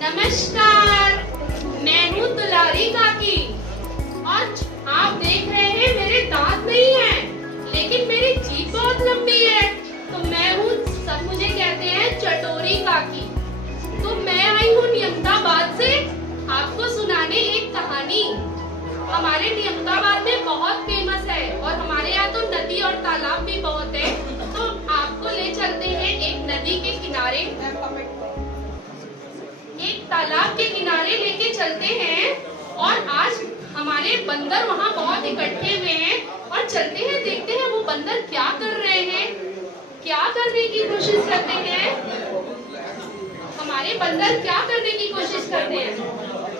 नमस्कार, मैं हूँ दुलारी काकी। आज आप देख रहे हैं मेरे दांत नहीं हैं, लेकिन मेरी जीभ बहुत लंबी है, तो मैं हूँ, सब मुझे कहते हैं चटोरी काकी। तो मैं आई हूँ नियमताबाद से आपको सुनाने एक कहानी। हमारे नियमताबाद में बहुत फेमस है और हमारे यहाँ तो नदी और तालाब भी बहुत है, तो आपको ले चलते हैं एक नदी के किनारे, एक तालाब के किनारे लेके चलते हैं। और आज हमारे बंदर वहाँ बहुत इकट्ठे हुए हैं और चलते हैं, देखते हैं वो बंदर क्या कर रहे हैं, क्या करने की कोशिश करते हैं। हमारे बंदर क्या करने की कोशिश करते हैं?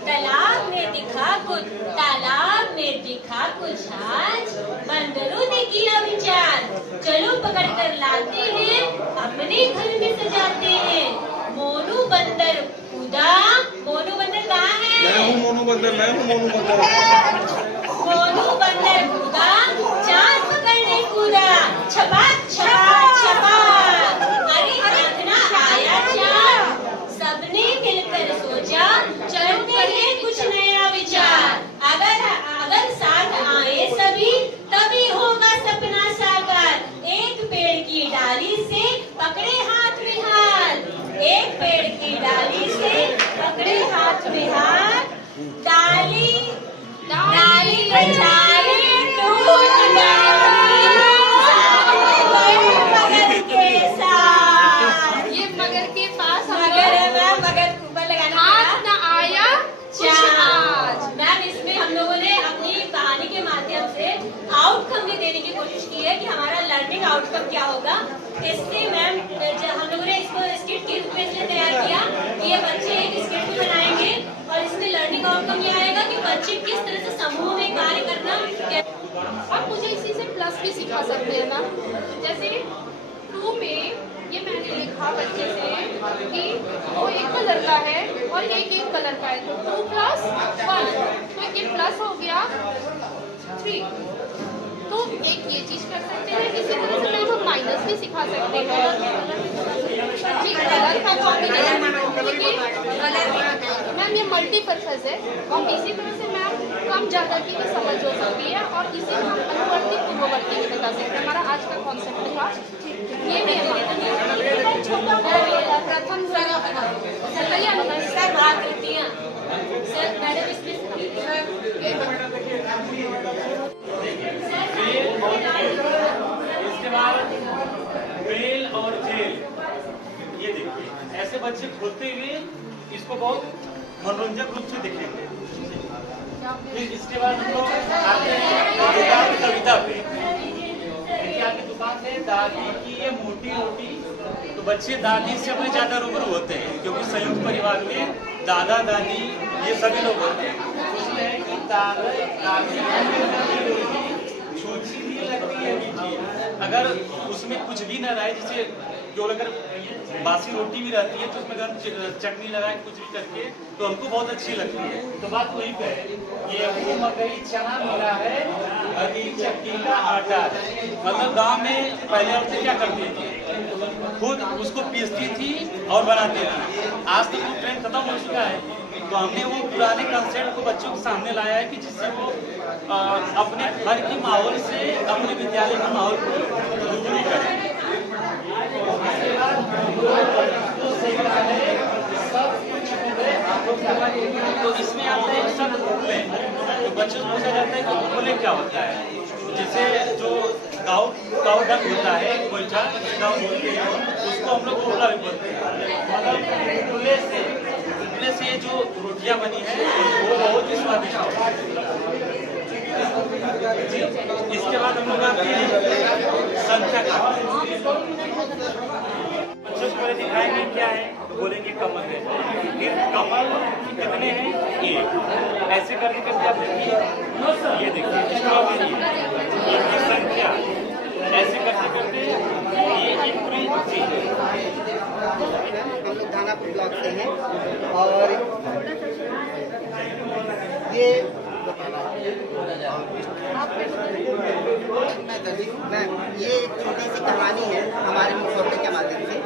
तालाब में दिखा कुछ, तालाब में दिखा कुछ आज, बंदरों ने किया विचार, चलो पकड़ कर लाते हैं, अपने घर में सजाते हैं। मोनू बंदर कूदा, मोनू बंदर कहाँ है? मैं हूँ मोनू बंदर, मैं हूँ मोनू बंदर। मोनू बंदर कूदा, चांद पकड़ने कूदा, छपाक छपाक छपाक, अरे देखना आया चांद, सबने मिलकर सोचा, चलो करें कुछ नया विचार। अगर साथ आए सभी, तभी होगा सपना साकार। एक पेड़ की डाली से पकड़े हाथ में हाथ, एक पेड़ की डाली से पकड़े हाथ में हाथ, डाली आउटकम भी देने की कोशिश की है कि हमारा लर्निंग आउटकम क्या होगा। इससे मैम हम लोगों ने इसको स्किट के रूप में इसलिए तैयार किया कि ये बच्चे एक स्किट भी बनाएंगे और इसमें लर्निंग आउटकम ये आएगा कि बच्चे किस तरह से समूह में कार्य करना। आप मुझे इसी से प्लस भी सिखा सकते हैं ना, जैसे 2 में ये मैंने लिखा बच्चे से कि वो एक कलर का है और एक कलर का है, तो 2 + 1, तो ये प्लस हो गया 3। तो एक ये चीज कर सकते हैं। इसी तरह से मैम हम माइनस भी सिखा सकते हैं जी, कलर का कॉम्बिनेशन। मैम ये मल्टीपर्पज है और इसी तरह से मैम कम ज़्यादा की भी समझ हो सकती है और इसे हम अनुवर्ती पूर्ववर्ती में बता सकते हैं। हमारा आज का कॉन्सेप्ट था ये भी प्रथम सर आकृतियाँ सर मैडम इसमें इसके बाद बेल और जेल, ये देखिए ऐसे बच्चे खोलते हुए इसको बहुत मनोरंजक रूप से देखेंगे। फिर इसके बाद हम लोग आते हैं कविता पे। देखिए आपकी दुकान है दादी की ये मोटी रोटी, तो बच्चे दादी से अपने ज्यादा रूबरू होते हैं क्योंकि संयुक्त परिवार में दादा दादी ये सभी लोग होते हैं। उसमें है कि दादा दादी छोटी भी लगती है मीठी, अगर उसमें कुछ भी न रहे, जैसे जो अगर बासी रोटी भी रहती है तो उसमें अगर चटनी लगाए कुछ भी करके तो हमको बहुत अच्छी लगती है। तो बात वही पे है, गेहूं मकई चना मिला है हरी चक्की का आटा। मतलब गांव में पहले औरतें क्या करती थी, खुद उसको पीसती थी और बनाती थी। आज तक वो ट्रेंड खत्म हो चुका है, तो हमने वो पुराने कंसेप्ट को बच्चों के सामने लाया है कि जिससे वो अपने घर के माहौल से अपने विद्यालय के माहौल को रूबरू करें। तो इसमें आता है सब फूले, तो बच्चों को पूछा जाता है कि फूले क्या होता है। जैसे जो काउ डंग होता है गोइठा उसको हम लोग फूला भी बोलते हैं। मतलब फूले से जो रोटियां बनी है वो बहुत ही स्वादिष्ट है। इसके बाद हम लोग आते हैं संख्या का। बच्चों को दिखाएंगे क्या है, बोलेंगे कमल है, फिर कमल कितने हैं 1, ऐसे करके करके आप देखिए, ये देखिए स्ट्रॉबेरी इसकी संख्या, ऐसे करते करते ये एक पूरी हम लोग दानापुर ब्लॉक से हैं और ये ये एक छोटी सी कहानी है हमारे मुखौटे के माध्यम से।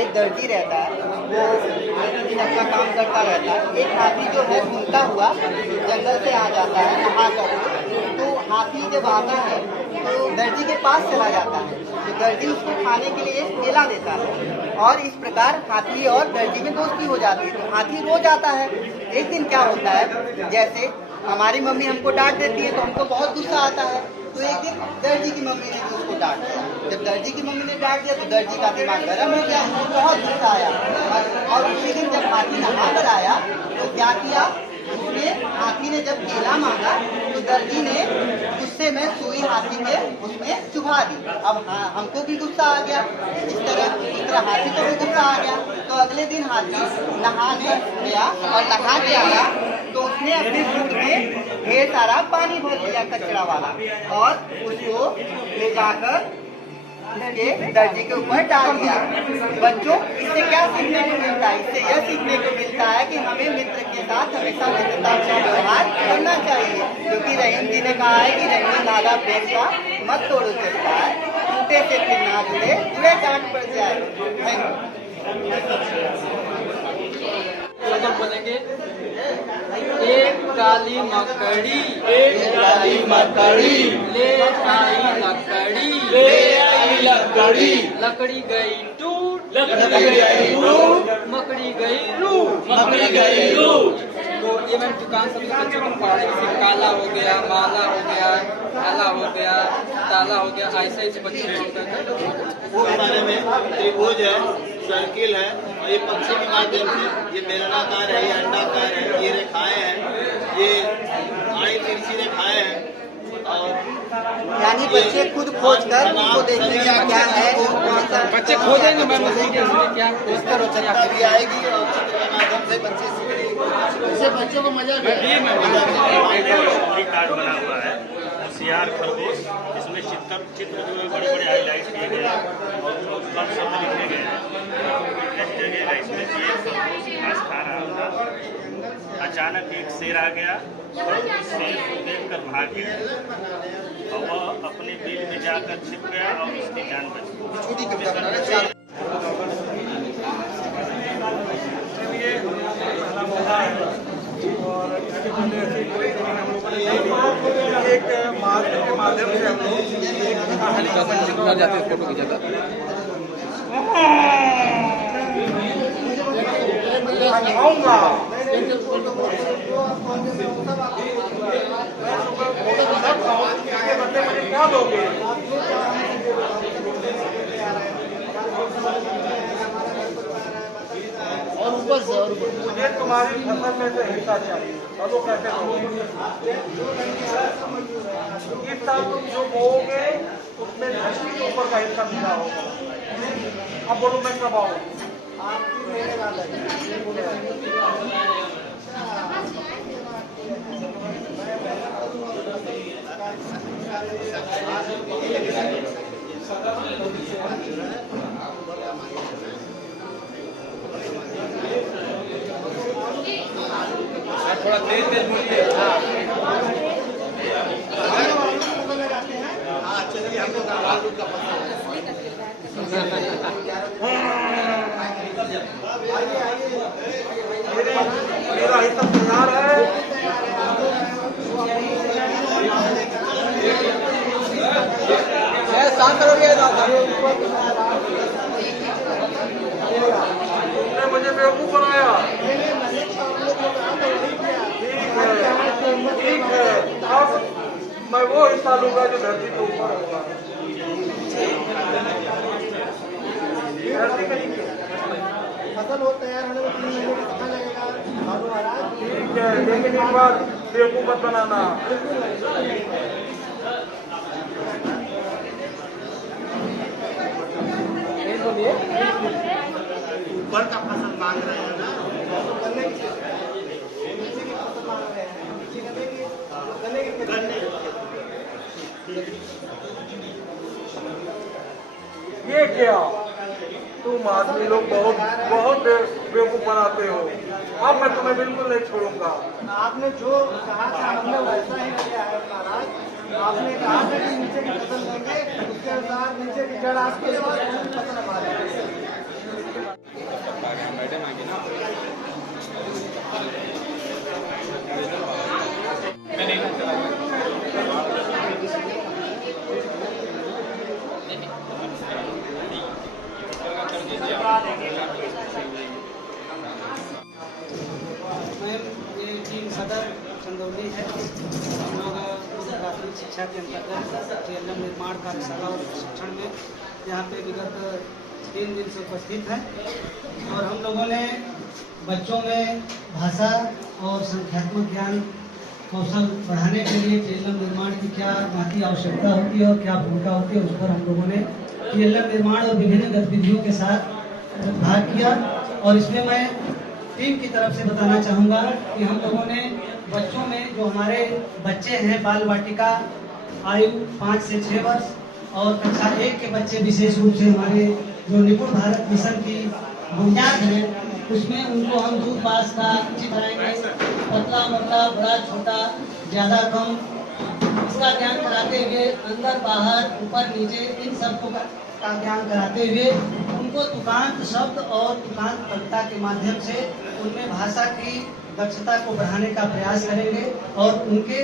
एक दर्जी रहता है, वो दिन अपना काम करता रहता है। एक हाथी जो है घूमता हुआ जंगल से आ जाता है नहा कर, तो हाथी जब आता है तो दर्जी के पास चला जाता है, तो दर्जी उसको खाने के लिए केला देता है और इस प्रकार हाथी और दर्जी में दोस्ती हो जाती है। तो हाथी रोज आता है। एक दिन क्या होता है, जैसे हमारी मम्मी हमको डांट देती है तो हमको बहुत गुस्सा आता है, तो एक दिन दर्जी की मम्मी ने भी उसको डांट दिया। जब दर्जी की मम्मी ने डांट दिया तो दर्जी का दिमाग गर्म हो गया, उसको बहुत गुस्सा आया। और उसी दिन जब हाथी नहा कर आया तो क्या किया, उसने हाथी ने जब केला मांगा तो दर्जी ने गुस्से में सुई हाथी के उसमें चुभा दी। अब हमको भी गुस्सा आ गया, इस तरह हाथी को भी गुस्सा आ गया। तो अगले दिन हाथी नहाने गया और नहा के आया तो उसने अपने सूट में ढेर सारा पानी भर लिया कचरा वाला और उसको ले जाकर दर्जी के ऊपर डाल दिया। बच्चों, इससे क्या सीखने को मिलता है? इससे यह सीखने को मिलता है कि हमें मित्र के साथ हमेशा मित्रता का व्यवहार करना चाहिए, क्योंकि रहीम जी ने कहा है कि रहीम धागा प्रेम का मत तोड़ो चलता है, टूटे से फिर ना जुड़े, जुड़े डांट पड़ जाए। बोलेंगे एक काली मकड़ी, एक काली मकड़ी ले आई लकड़ी, ले आई लकड़ी, लकड़ी गई टूट, लकड़ी गई टूट, मकड़ी गई रूट, मकड़ी गई रूट। तो ये मैंने दुकान सभी बच्चों को पढ़ाई, जैसे काला हो गया, माला हो गया, काला हो गया, ताला हो गया, ऐसे ऐसे बच्चे वो हमारे में त्रिभुज है, सर्किल है और ये पक्षी के माध्यम से, ये बेलनाकार है, ये अंडाकार है, ये रेखाएं हैं, ये आड़ी तिरछी रेखाएं हैं। और यानी बच्चे खुद खोज कर उनको देखेंगे क्या है, कौन सा बच्चे खोजेंगे मैम, क्या इसका रोचकता भी आएगी और चित्र के माध्यम से बच्चे सीखेंगे। इससे बच्चों को मजा भी आएगा। कार्ड बना हुआ है होशियार खरगोश, इसमें चित्र जो है बड़े बड़े हाईलाइट किए गए हैं और कम शब्द लिखे गए हैं। टेस्ट जगह इसमें कि एक खरगोश घास खा रहा था, अचानक एक शेर आ गया और उस शेर को देखकर भाग गया और वह अपने बिल में जाकर छिप गया और उसकी जान बच गई। एक माध्यम के माध्यम से हम लोग एक कहानी का कर जाते हैं फोटो की जगह। आऊंगा बदले मुझे क्या दोगे? और ऊपर से और ऊपर मुझे तुम्हारी फसल में से हिस्सा चाहिए। चलो कैसे दोगे? इस साल तुम जो बोओगे उसमें धरती के ऊपर का हिस्सा मिला होगा। अब बोलो मैं कब आऊँ? थोड़ा तेज तेज बोलिए। चलिए हम लोग आलू का मेरा हिस्सा तैयार है। शांत रहिए दादा। तुमने मुझे बेवकूफ बनाया। ठीक है, अब मैं वो हिस्सा लूंगा जो धरती के ऊपर होगा। धरती के नीचे फसल हो तैयार होने में 3 महीने का समय लगेगा। ठीक है, लेकिन एक बार बेवकूफ मत बनाना। ऊपर का फसल मांग रहे हैं ना, ये क्या तुम आदमी लोग बहुत बेवकूफ बनाते हो। अब मैं तुम्हें बिल्कुल नहीं छोड़ूंगा। आपने जो कहा था हमने वैसा ही किया है महाराज। आपने कहा था कि नीचे की फसल लेंगे, उसके अनुसार नीचे की जड़ आपके बाद फसल हमारे। मैडम आगे ना ये टीम सदर चंदौली है। हम लोग प्राथमिक शिक्षा के अंतर्गत TLM निर्माण कार्यशाला और प्रशिक्षण में यहाँ पे विगत 3 दिन से उपस्थित हैं और हम लोगों ने बच्चों में भाषा और संख्यात्मक ज्ञान कौशल बढ़ाने के लिए TLM निर्माण की क्या महती आवश्यकता होती है और क्या भूमिका होती है, उस पर हम लोगों ने TLM निर्माण और विभिन्न गतिविधियों के साथ भाग किया। और इसमें मैं टीम की तरफ से बताना चाहूँगा कि हम लोगों ने बच्चों में जो हमारे बच्चे हैं बाल वाटिका आयु 5 से 6 वर्ष और कक्षा 1 के बच्चे विशेष रूप से हमारे जो निपुण भारत मिशन की बुनियाद है, उसमें उनको हम दूध बांस का चित्राएंगे, पतला मोटा बड़ा छोटा ज़्यादा कम, इसका ज्ञान कराते हुए अंदर बाहर ऊपर नीचे इन सबको का ज्ञान कराते हुए उनको तुकांत शब्द और तुकांत कविता के माध्यम से उनमें भाषा की दक्षता को बढ़ाने का प्रयास करेंगे और उनके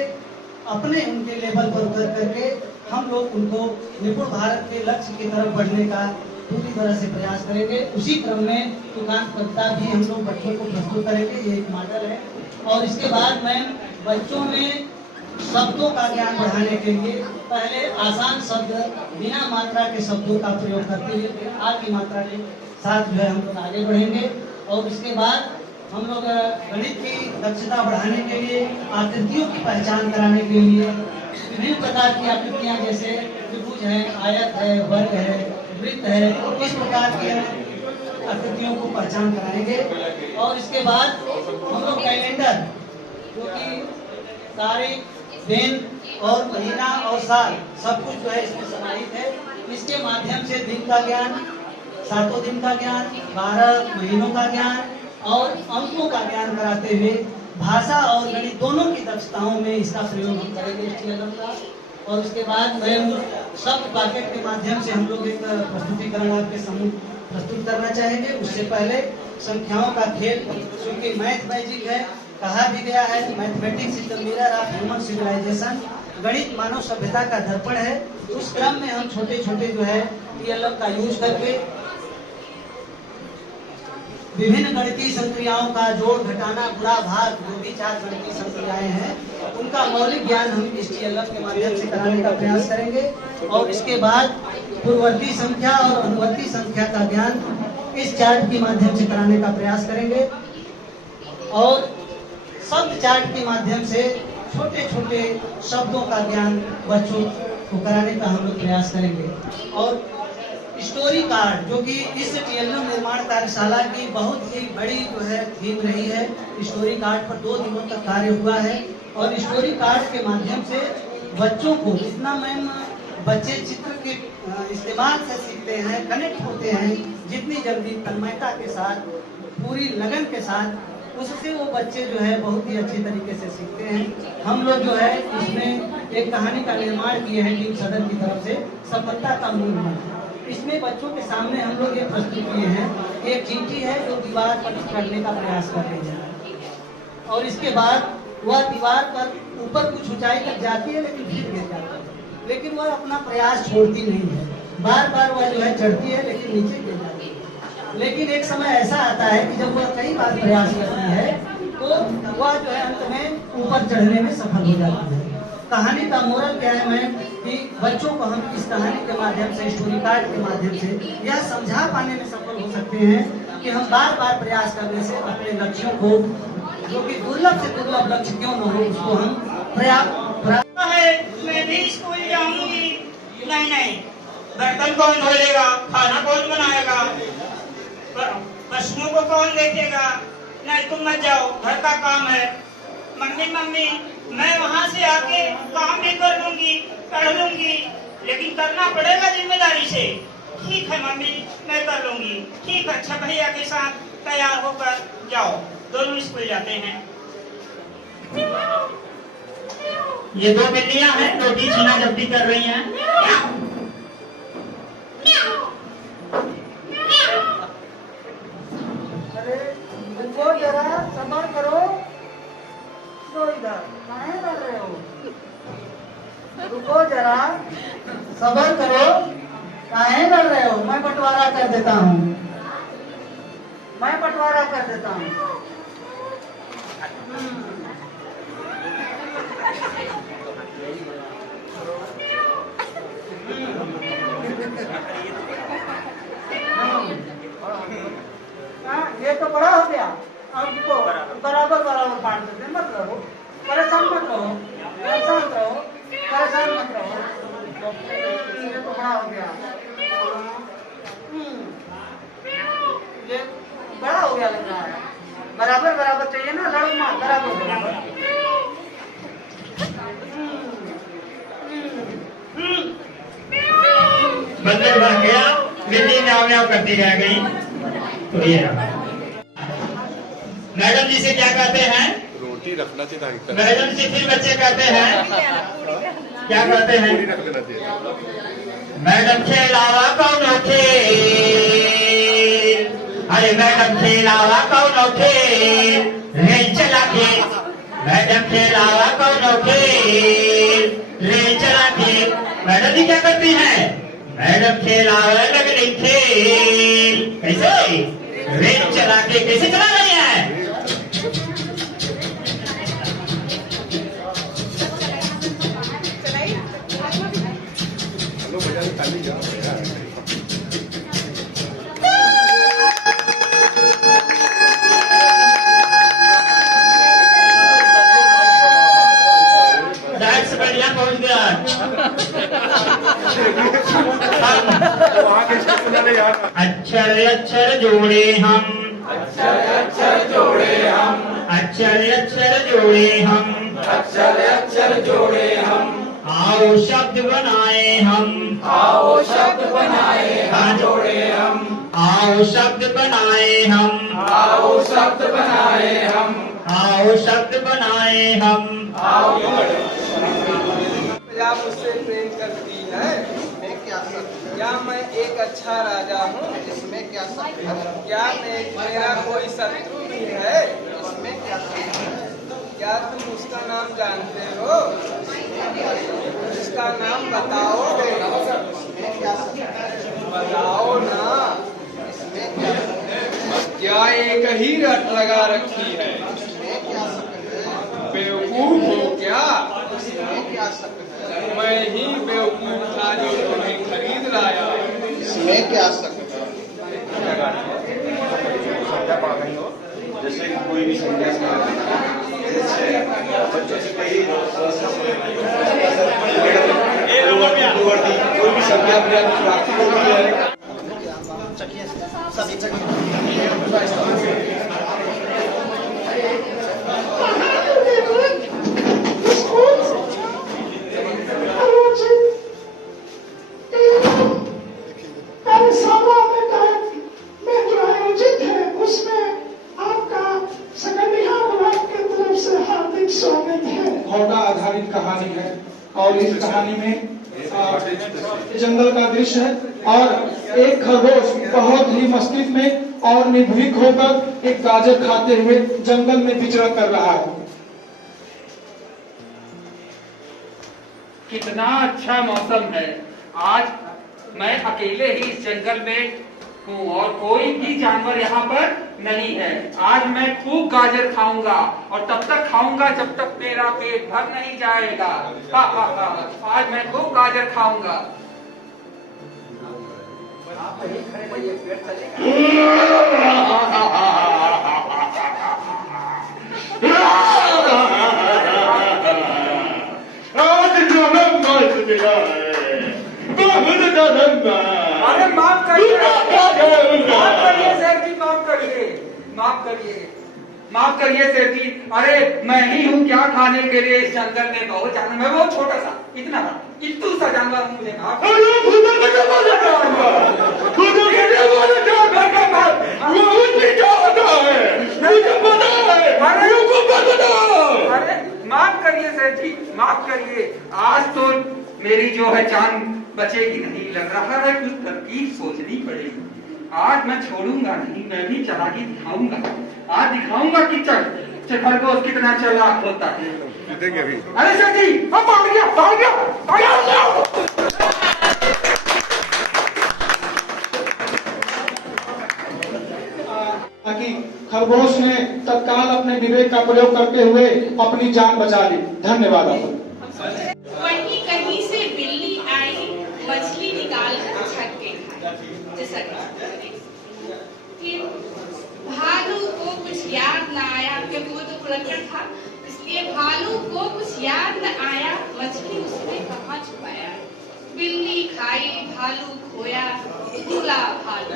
लेवल पर उतर करके हम लोग उनको निपुण भारत के लक्ष्य की तरफ बढ़ने का पूरी तरह से प्रयास करेंगे। उसी क्रम में तुकांत कविता भी हम लोग बच्चों को प्रस्तुत करेंगे, ये एक मॉडल है। और इसके बाद मैं बच्चों में शब्दों का ज्ञान बढ़ाने के लिए पहले आसान शब्द बिना मात्रा के शब्दों का प्रयोग करते हुए आ की मात्रा के साथ जो है हम लोग आगे बढ़ेंगे और इसके बाद हम लोग गणित की दक्षता बढ़ाने के लिए, आकृतियों की पहचान कराने के लिए विभिन्न प्रकार की आकृतियां जैसे त्रिभुज है, आयत है, वर्ग है, वृत्त है, इस प्रकार की आकृतियों को पहचान कराएंगे। और इसके बाद हम लोग कैलेंडर, जो कि तारीख, दिन और महीना और साल सब कुछ जो है इसमें समाहित है। इसके माध्यम से दिन का ज्ञान, 7 दिन का ज्ञान, 12 महीनों का ज्ञान और अंकों का ज्ञान कराते हुए भाषा और गणित दोनों की दक्षताओं में इसका प्रयोग हम करेंगे STLM का। और उसके बाद मैम शब्द पैकेट के माध्यम से हम लोग एक प्रस्तुतिकरण आपके समूह प्रस्तुत करना चाहेंगे। उससे पहले संख्याओं का खेल, क्योंकि मैथ मैजिक है, कहा भी गया है mathematics is the mirror of human civilisation, गणित मानव सभ्यता का दर्पण है। उस क्रम में हम छोटे छोटे जो है TLM का यूज करके विभिन्न गणितीय संक्रियाओं का जोड़, घटाना, गुणा, भाग, जो भी 4 गणितीय संक्रियाएं हैं उनका मौलिक ज्ञान हम इस TLM के माध्यम से कराने का प्रयास करेंगे। और इसके बाद पूर्ववर्ती संख्या और अनुवर्ती संख्या का ज्ञान इस चार्ट के माध्यम से कराने का प्रयास करेंगे। और शब्द चार्ट के माध्यम से छोटे छोटे शब्दों का ज्ञान बच्चों को कराने का हम लोग प्रयास करेंगे। और स्टोरी कार्ड, जो कि इस TLM निर्माण कार्यशाला की बहुत ही बड़ी जो है थीम रही है। स्टोरी कार्ड पर 2 दिनों तक कार्य हुआ है। और स्टोरी कार्ड के माध्यम से बच्चों को जितना मैम बच्चे चित्र के इस्तेमाल से सीखते हैं, कनेक्ट होते हैं, जितनी जल्दी तन्मयता के साथ, पूरी लगन के साथ, उससे वो बच्चे जो है बहुत ही अच्छी तरीके से सीखते हैं। हम लोग जो है इसमें एक कहानी का निर्माण किए हैं टीम सदर की तरफ से, सफलता का मूल मंत्र। इसमें बच्चों के सामने हम लोग ये प्रस्तुत किए हैं, एक चींटी है जो दीवार पर चढ़ने का प्रयास कर रही है और इसके बाद वह दीवार पर ऊपर कुछ ऊंचाई तक जाती है लेकिन फिर गिर जाती है, लेकिन वह अपना प्रयास छोड़ती नहीं है। बार बार वह जो है चढ़ती है लेकिन नीचे गिर जाती है। लेकिन एक समय ऐसा आता है कि जब वह कई बार प्रयास करती है तो वह जो है अंत में ऊपर चढ़ने में सफल हो जाती है। कहानी का मोरल क्या है मैम, कि बच्चों को हम इस कहानी के माध्यम से, स्टोरी कार्ड के माध्यम से यह समझा पाने में सफल हो सकते हैं कि हम बार बार प्रयास करने से अपने लक्ष्यों को, जो कि दुर्लभ से दुर्लभ लक्ष्य क्यों न हो, उसको हम प्राप्त है। मैं भी स्कूल जाऊंगी। नहीं, बर्तन कौन धोएगा, खाना कौन बनाएगा, पशुओं को कौन देखेगा। नहीं, तुम मत जाओ, घर का काम है। मम्मी मैं वहाँ से आके काम भी कर लूंगी, पढ़ लूंगी, लेकिन करना पड़ेगा जिम्मेदारी से। ठीक है मम्मी, मैं कर लूंगी। ठीक है, अच्छा भैया के साथ तैयार होकर जाओ। दोनों स्कूल जाते हैं। ये 2 बिल्लियां हैं, रोटी छीना झपटी कर रही हैं। अरे रुको जरा, सब्र करो। तो इधर काहे कर रहे हो? रुको जरा, सब्र करो, काहे कर रहे हो? मैं बंटवारा कर देता हूँ। मैं बंटवारा कर देता हूँ। ये तो बड़ा हो गया, अब इसको बराबर बराबर बांट देते हैं। मत रहो, परेशान मत रहो, परेशान रहो, परेशान मत रहो। ये तो बड़ा हो गया, ये बड़ा हो गया लग रहा है। बराबर बराबर चाहिए ना, लड़ो मत, बराबर बराबर। बंदर भाग गया, बिल्ली म्याऊ म्याऊ करती रह गई। तो ये मैडम जी से क्या कहते हैं? रोटी रखना चाहिए। मैडम जी फिर बच्चे कहते हैं, क्या कहते हैं? रख देना चाहिए। मैडम खेलावा कौनो खेल, अरे मैडम खेलावा कौनो खेल, रेल चला के। मैडम खेलावा कौनो खेल, रेल चला के। मैडम जी क्या करती हैं? मैडम खेलावा लगली खेल। कैसे? रेल चला के। कैसे चला रही है? पहुंच गया। अक्षर अक्षर जोड़े हम, अक्षर अक्षर जोड़े हम, अक्षर अक्षर जोड़े हम, अक्षर अक्षर जोड़े हम, आओ शब्द बनाए हम, आओ शब्द बनाए हम, जोड़े हम, आओ शब्द बनाए हम, आओ शब्द बनाए हम, आओ शब्द बनाए हम, आओ। आप मुझसे प्रेम करती है, मैं क्या क्या मैं एक अच्छा राजा हूँ, इसमें क्या शक है? क्या मेरा कोई शत्रु भी है, इसमें क्या शक है? क्या तुम उसका नाम जानते हो, उसका नाम बताओगे, इसमें क्या शक है? बताओ ना, इसमें क्या शक है? क्या एक ही रट लगा रखी है, इसमें क्या शक है? बेवकूफ हो क्या, इसमें क्या शक है? मैं ही बेवकूफ था जो तुम्हें खरीद लाया, इसमें क्या शक है? जैसे कोई भी संज्ञा कोई भी संज्ञा प्राप्त होती है। घोड़ा आधारित कहानी है और इस कहानी में जंगल का दृश्य है और एक खरगोश बहुत ही मस्तिष्क में और निर्भीक होकर एक गाजर खाते हुए जंगल में विचरण कर रहा है। कितना अच्छा मौसम है। आज मैं अकेले ही इस जंगल में हूँ और कोई भी जानवर यहाँ पर नहीं है। आज मैं खूब गाजर खाऊंगा और तब तक खाऊंगा जब तक मेरा पेट भर नहीं जाएगा। हा हा हा, आज मैं खूब गाजर खाऊंगा। अरे माफ करिए सेठ जी, माफ करिए, माफ करिए, माफ करिए सेठ जी। अरे मैं ही हूँ क्या खाने के लिए इस जंगल में बहुत जानवर, मैं बहुत छोटा सा, इतना इतू सा जानवर हूँ, मुझे माफ। अरे माफ करिए सेठ जी, माफ करिए। आज तो मेरी जो है जान बचेगी नहीं, लग रहा है कुछ तरकीब सोचनी पड़ेगी। आज मैं छोड़ूंगा नहीं, मैं भी चालाकी दिखाऊंगा। आज दिखाऊंगा कि खरगोश कितना चालाक होता है। अरे सर जी, हम भाग गया, भाग गया, भाग गया। ताकि खरगोश ने तत्काल अपने विवेक का प्रयोग करते हुए अपनी जान बचा ली। धन्यवाद आपको। वहीं कहीं से बिल्ली आई, मछली निकाल कर छक के खाई, जैसा फिर भालू को कुछ याद न आया, क्योंकि वो तो कुलक्कड़ था, इसलिए भालू को कुछ याद न आया, मछली उसने कहाँ छुपाया। बिल्ली खाई, भालू खोया, भूला भालू।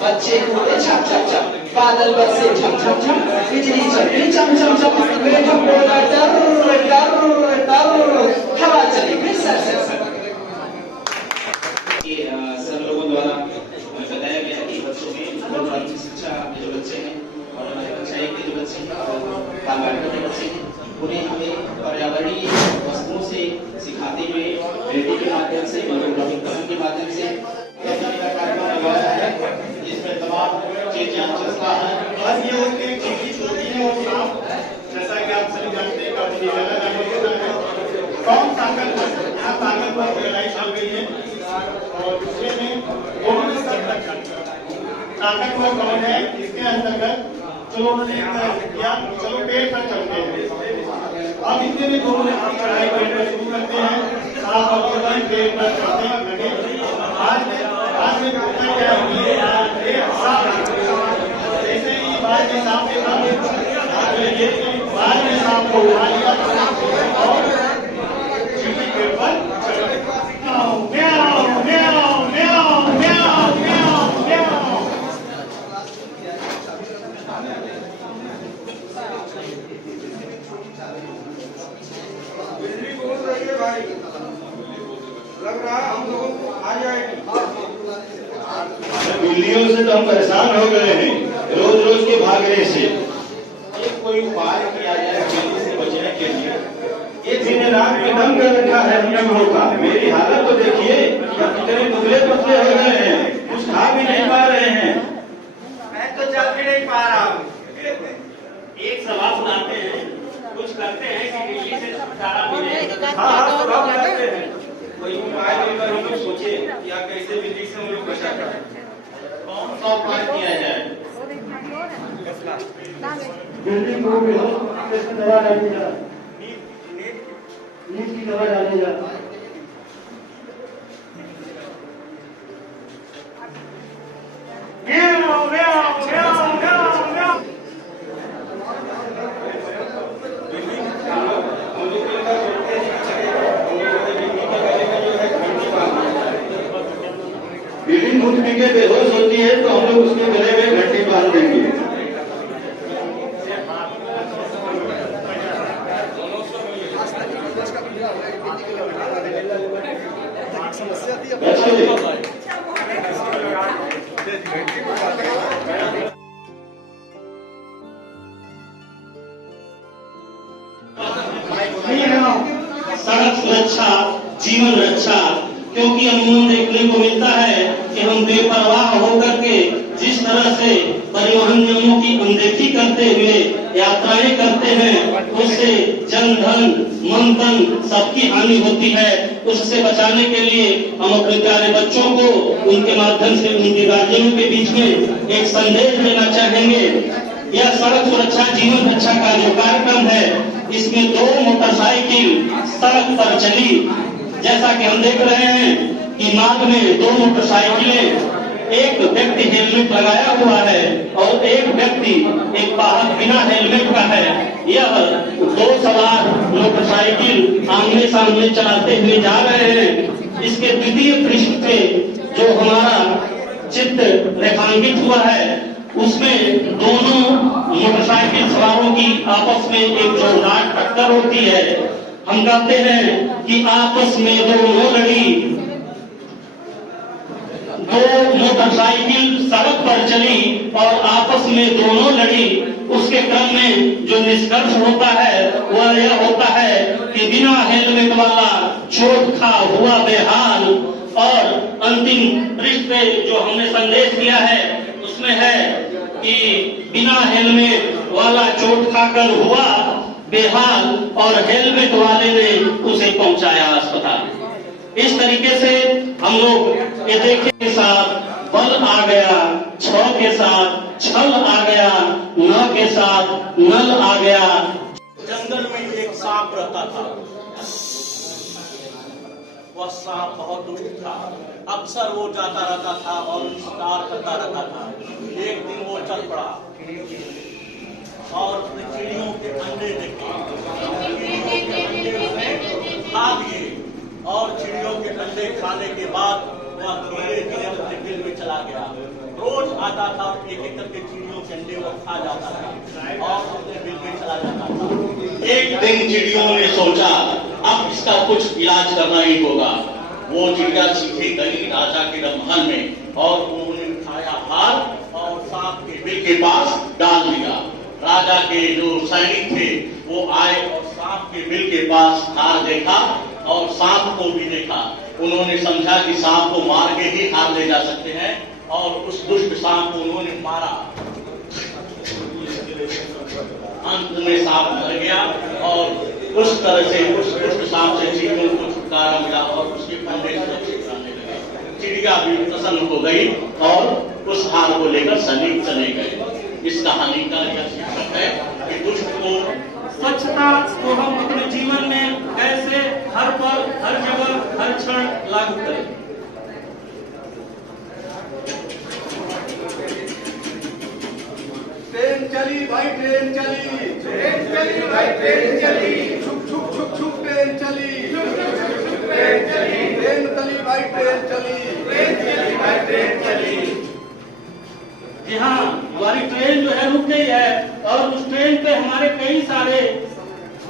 बच्चे कूदे छप छप छप, बादल बरसे झम झम झम, बिजली चमकी चम चम चम, मेघ बोला डर डर डर, हवा चली फिर सर सर। ये सब लोगों द्वारा बताया गया कि बच्चों में प्राथमिक शिक्षा जो बच्चे हैं और कक्षा 1 के जो बच्चे हैं और बालवाड़ी के बच्चे हैं, उन्हें हमें पर्यावरणीय वस्तुओं से सिखाते हुए रेडियो के माध्यम से, मनोरंजन के माध्यम से इसमें तमाम चीजें चलता है। आज ये होती है चीजें छोटी है और सांप, जैसा कि आप सभी जानते हैं काफी अलग होता है। कौन ताकतवर, यहाँ ताकतवर लड़ाई चल रही है और दूसरे में दोनों स्तर तक ताकतवर कौन है, इसके अंतर्गत चलो चलो पेड़ पर चलते हैं। अब इतने में दोनों अपनी चढ़ाई करना शुरू करते हैं, साफ और पेड़ पर चलते हैं लगे। आज में होता क्या है, जैसे ही बात के सामने को और चीटी के ऊपर म्याऊ म्याऊ म्याऊ म्याऊ म्याऊ म्याऊ म्याऊ। बिजली बहुत रही है भाई, लग रहा है हम लोगों को आ जाएगी। बिल्लियों से तो हम परेशान हो गए हैं रोज रोज के भागने से। ये कोई उपाय किया जाए बिल्ली से बचने के लिए। ये दिन रात में दम कर रखा है हम लोगों का। मेरी हालत तो देखिए, कितने दुबले पतले हो गए हैं, कुछ खा भी नहीं पा रहे हैं। मैं तो चल भी नहीं पा रहा हूँ। एक सवाल सुनाते हैं, कुछ करते हैं कि बिल्ली से छुटकारा मिले। हाँ सब करते हैं। कोई उपाय लेकर हम लोग सोचे या कैसे बिल्ली से हम लोग बचा करें। कौन सा उपाय किया जाए? बिल्ली को दवा डाली जा, नींद की दवा डाली जा। म्याऊ म्याऊ म्याऊ म्याऊ म्याऊ। बिल्ली दूध पी के बेहोश होती है तो हम लोग उसके गले में घंटी बांध देंगे। सड़क सुरक्षा जीवन रक्षा, क्योंकि अमूमन देखने को मिलता है कि हम बेपरवाह होकर के जिस तरह से परिवहन नियमों की अनदेखी करते हुए यात्राएं करते हैं, उससे जन धन मन तन सबकी हानि होती है। उससे बचाने के लिए हम अपने प्यारे बच्चों को उनके माध्यम से उनके गार्जियनों के बीच में एक संदेश देना चाहेंगे। यह सड़क सुरक्षा जीवन रक्षा का जो कार्यक्रम है, इसमें 2 मोटरसाइकिल सड़क पर चली। जैसा कि हम देख रहे हैं कि मार्ग में 2 मोटरसाइकिलें, एक व्यक्ति हेलमेट लगाया हुआ है और एक व्यक्ति एक वाहन बिना हेलमेट का है। यह 2 सवार मोटरसाइकिल आमने सामने चलाते हुए जा रहे हैं। इसके द्वितीय पृष्ठ पे जो हमारा चित्र रेखांकित हुआ है, उसमें दोनों मोटरसाइकिल सवारों की आपस में एक जोरदार टक्कर होती है। हम कहते हैं कि आपस में दोनों लड़ी, 2 मोटरसाइकिल सड़क पर चली और आपस में दोनों लड़ी। उसके क्रम में जो निष्कर्ष होता है वह यह होता है कि बिना हेलमेट वाला चोट खा हुआ बेहाल। और अंतिम पृष्ठ पे जो हमने संदेश दिया है उसमें है कि बिना हेलमेट वाला चोट खाकर हुआ बेहाल और हेलमेट वाले ने उसे पहुंचाया अस्पताल। इस तरीके से हम लोग ये देखे के साथ बल आ गया, छ के साथ छल आ गया, न के साथ नल आ गया। जंगल में एक सांप रहता था। वह सांप बहुत दुष्ट था। अक्सर वो जाता रहता था और शिकार करता रहता था। एक दिन वो चल पड़ा और उसने चिड़ियों के अंडे देखे। चिड़ियों के अंडे उसने खा लिए और चिड़ियों के अंडे खाने के बाद वह धीरे धीरे अपने बिल में चला गया। रोज आता था और एक एक करके चिड़ियों के अंडे वो खा जाता था और अपने बिल में चला जाता था। एक दिन चिड़ियों ने सोचा अब इसका कुछ इलाज करना ही होगा। वो चिड़िया सीधे गई राजा के महल में और उन्होंने उठाया हार और सांप के बिल के पास डाल दिया। राजा के जो सैनिक थे वो आए और सांप के बिल के पास हार देखा और सांप को भी देखा। उन्होंने समझा कि सांप को मार के ही हार ले जा सकते हैं और उस दुष्ट सांप को उन्होंने मारा। अंत में सांप मर गया और उस तरह से उस दुष्ट सांप से चिड़ियों को छुटकारा मिला और उसके फंदे सुरक्षित रहने लगे। चिड़िया भी प्रसन्न हो गई और उस हार को लेकर सैनिक चले गए। इस कहानी का यह शीर्षक है कि दुष्ट को स्वच्छता को हम अपने जीवन में कैसे हर पल, हर जगह, हर क्षण लागू करें। ट्रेन चली भाई, ट्रेन चली, ट्रेन चली। चली भाई ट्रेन चली, छुक छुक छुक छुक ट्रेन चली, छुक छुक छुक छुक ट्रेन चली, ट्रेन चली भाई ट्रेन चली, ट्रेन चली भाई ट्रेन चली। जी हाँ, हमारी ट्रेन जो है रुक गई है और उस ट्रेन पे हमारे कई सारे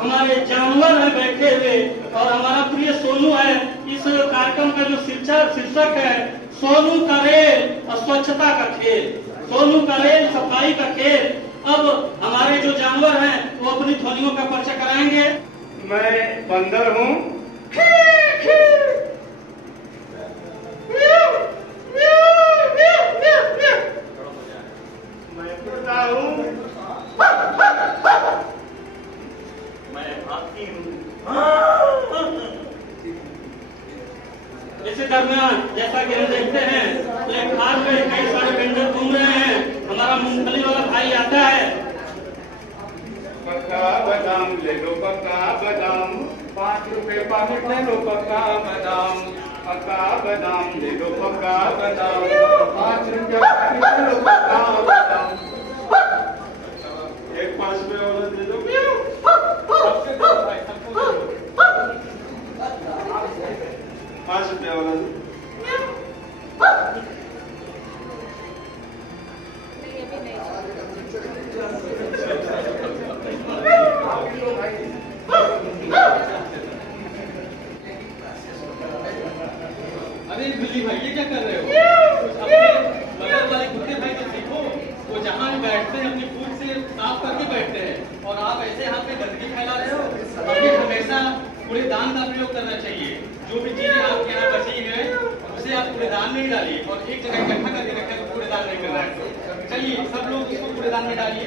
हमारे जानवर हैं बैठे हुए और हमारा प्रिय सोनू है। इस कार्यक्रम का जो शीर्षक है सोनू का रेल और स्वच्छता का खेल, सोनू का रेल सफाई का खेल। अब हमारे जो जानवर हैं वो अपनी ध्वनियों का परिचय कराएंगे। मैं बंदर हूँ, मैं कुत्ता हूँ, मैं हाथी हूँ। इसी दरमियान जैसा कि हम देखते हैं प्लेटफार्म में कई सारे वेंडर घूम रहे हैं। हमारा मूंगफली वाला भाई आता है। पक्का बादाम ले लो, पक्का बादाम, 5 रुपए पाकिट ले लो, पक्का बादाम, पक्का बादाम ले लो, पक्का बादाम, 5 रुपए पाकिट ले लो, पक्का बादाम। एक 5 रुपए वाला दे दो, 5 रुपए वाला दो। अरे बिल्ली भाई ये क्या कर रहे हो? कुछ अपने बगल वाले कुत्ते भाई से सीखो। वो जहाँ भी बैठते हैं अपनी पूंछ से साफ करके बैठते हैं और आप ऐसे यहाँ पे गंदगी फैला रहे हो। हमें हमेशा कूड़ेदान का प्रयोग करना चाहिए। जो भी चीजें आपके यहाँ बची है उसे आप कूड़ेदान में डालिए और एक जगह इकट्ठा करके रखें तो कूड़ेदान नहीं करना है। चलिए सब लोग इसको कूड़ेदान में डालिए।